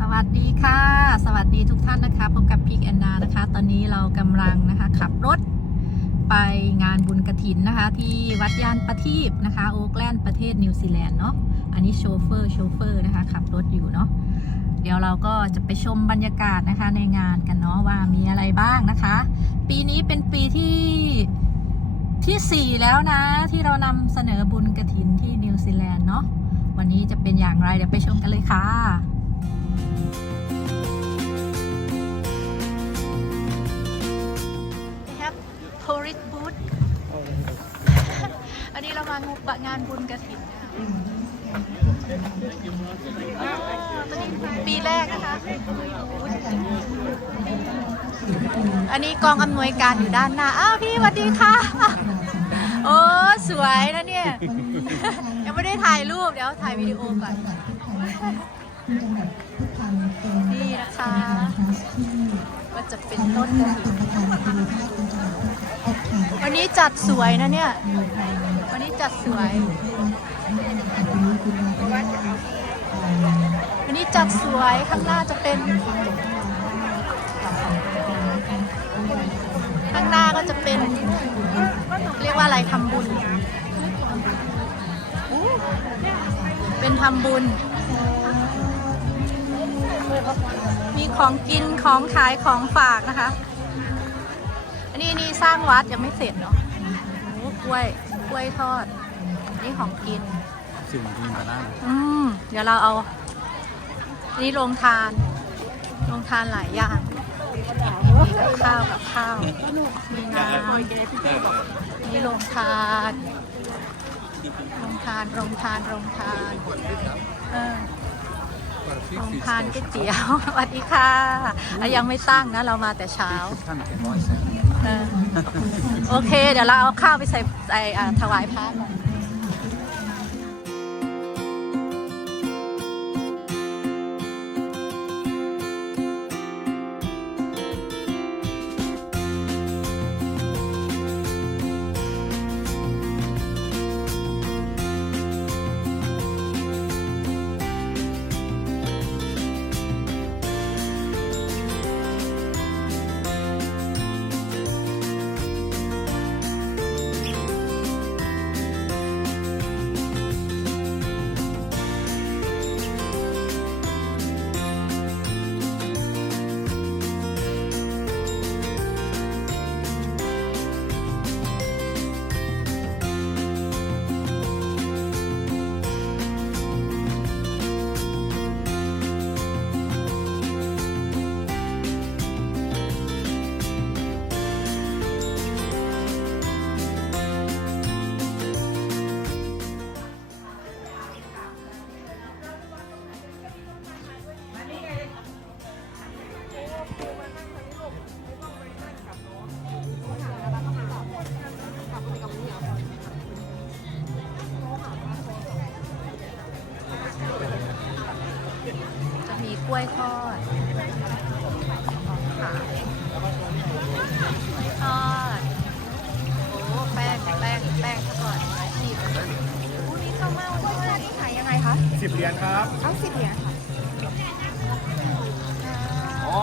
สวัสดีค่ะ สวัสดีทุกท่านนะคะ พบกับพีกแอนนานะคะ ตอนนี้เรากำลังนะคะ ขับรถไปงานบุญกระถินนะคะ ที่วัดยานประทีปนะคะ โอ๊กแลนด์ประเทศนิวซีแลนด์เนาะอันนี้โชเฟอร์โชเฟอร์นะคะ ขับรถอยู่เนาะเดี๋ยวเราก็จะไปชมบรรยากาศนะคะในงานกันเนาะว่ามีอะไรบ้างนะคะ ปีนี้เป็นปีที่ที่สี่แล้วนะ ที่เรานำเสนอบุญกระถินที่นิวซีแลนด์เนาะวันนี้จะเป็นอย่างไรเดี๋ยวไปชมกันเลยค่ะ tourist booth อันนี้เรามางานบุญกระถินนะคะปีแรกนะคะ อันนี้กองอำนวยการอยู่ด้านหน้า อ้าวพี่สวัสดีค่ะ โอ้สวยนะเนี่ย ยังไม่ได้ถ่ายรูปเดี๋ยวถ่ายวิดีโอก่อน นี่นะคะ ก็จะเป็นต้นกระถิ่น วันนี้จัดสวยนะเนี่ย วันนี้จัดสวย วันนี้จัดสวยข้างหน้าจะเป็น ข้างหน้าก็จะเป็น เรียกว่าอะไรทำบุญ เป็นทำบุญ มีของกินของขายของฝากนะคะ อันนี้นี่สร้างวัดยังไม่เสร็จเนาะโอ้กล้วยกล้วยทอด นี่ของกิน สิ่งที่มาได้อืมเดี๋ยวเราเอา นี่โรงทาน โรงทานหลายอย่างมีกับข้าวกับข้าว มีน้ำนี่โรงทานโรงทานโรงทานโรงทานเออโรงทานก๋วยเตี๋ยวสวัสดีค่ะอะ ยังไม่ตั้งนะ เรามาแต่เช้า ท่านเป็นร้อยแสนเออ โอเค เดี๋ยวเราเอาข้าวไปใส่ใส่อ่าถวายพระก่อน กล้วยทอดของขายกล้วยทอดโอ้แป้งแป้งแป้งซะก่อนร้อยสิบอุ้ยข้าวเม่าด้วยนี่ขายยังไงคะสิบเหรียญครับ เอาสิบเหรียญค่ะอ๋อ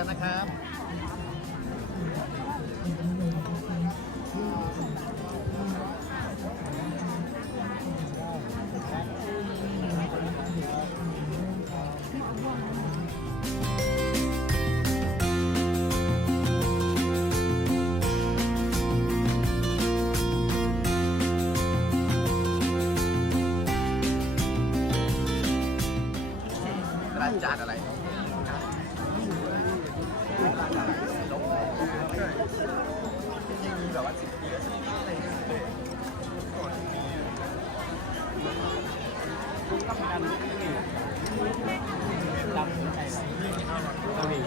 างนะครับจานอะไร สิบปีเลยเกาหลี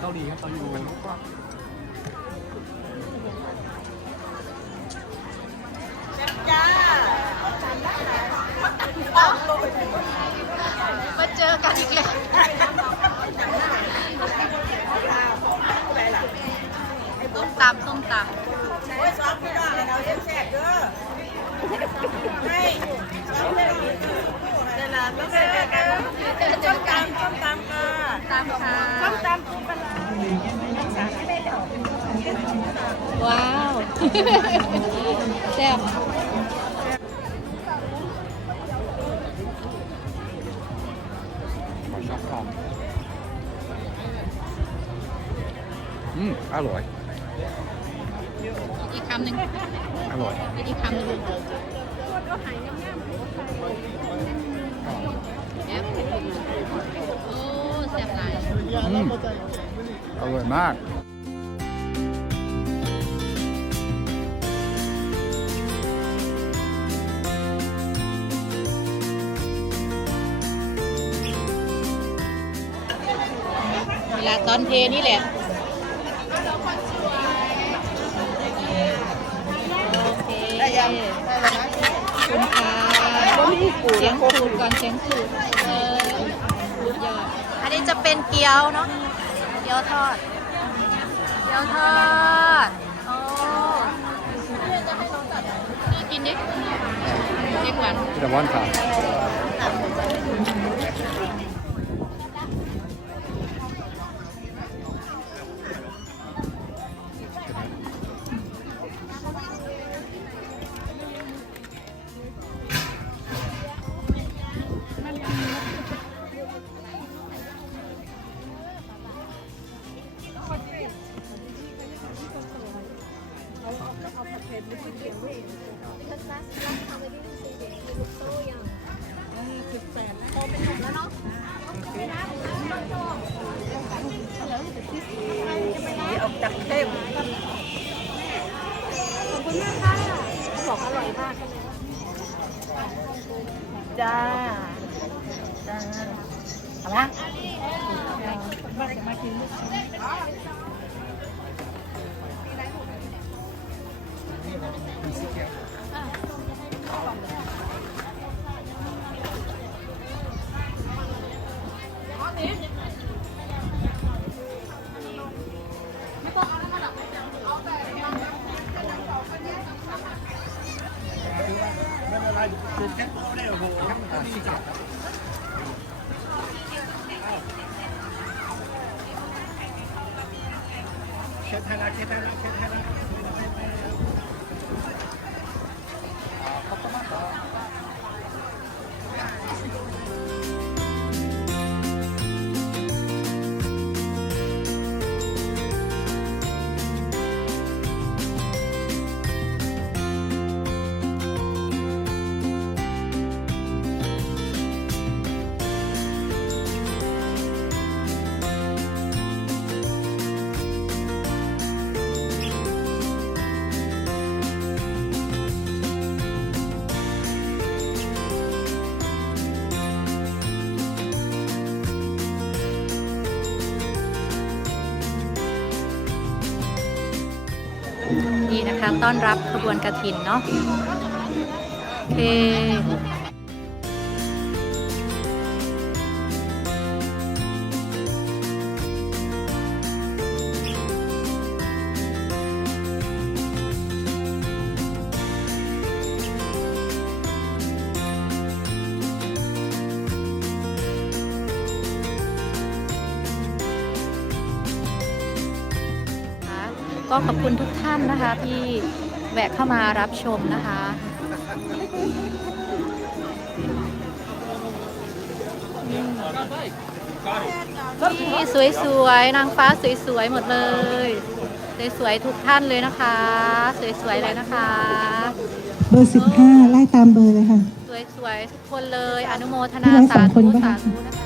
เกาหลีครับตอนอยู่มาเจอกันอีกแล้วส้มตำส้มตำ โอ้ยซอมพี่น้องเราเลี้ยงแซ่บเด้อ ให้ซ้อมเลยเดี๋ยวนะต้องแซ่บเด้อำเจอกันส้มตำค่ะตามค่ะส้มตำปูปลาร้าว้าวแซ่บขอชอบทอมอืม อร่อย อีกคำหนึ่งอร่อย อีกคำหนึ่ง แอปโอ้แซ่บหลายอืมอร่อยมากเวลาตอนเทนี่แหละ โอเคได้ยังคุณค่ะ เสียงขูดก่อนเสียงขูดเออยอดอันนี้จะเป็นเกี๊ยวเนาะ เกี๊ยวทอด เกี๊ยวทอด โอ้น่ากินดิเด็กหวาน พี่ตะวันค่ะออกจากเข้มขอบคุณมากค่ะบอกอร่อยมากจ้าจ้าเอาละมากิน เชฟไทยรัฐเนะคะ ต้อนรับขบวนกระถินเนาะโอเค ก็ขอบคุณทุกท่านนะคะที่แวะเข้ามารับชมนะคะ นี่สวยๆ นางฟ้าสวยๆ หมดเลย สวยๆ ทุกท่านเลยนะคะ สวยๆ เลยนะคะ เบอร์สิบห้าไล่ตามเบอร์เลยค่ะ สวยๆ ทุกคนเลย อนุโมทนาพี่ไว้สสาองคธุนปะคะสาธุนะคะ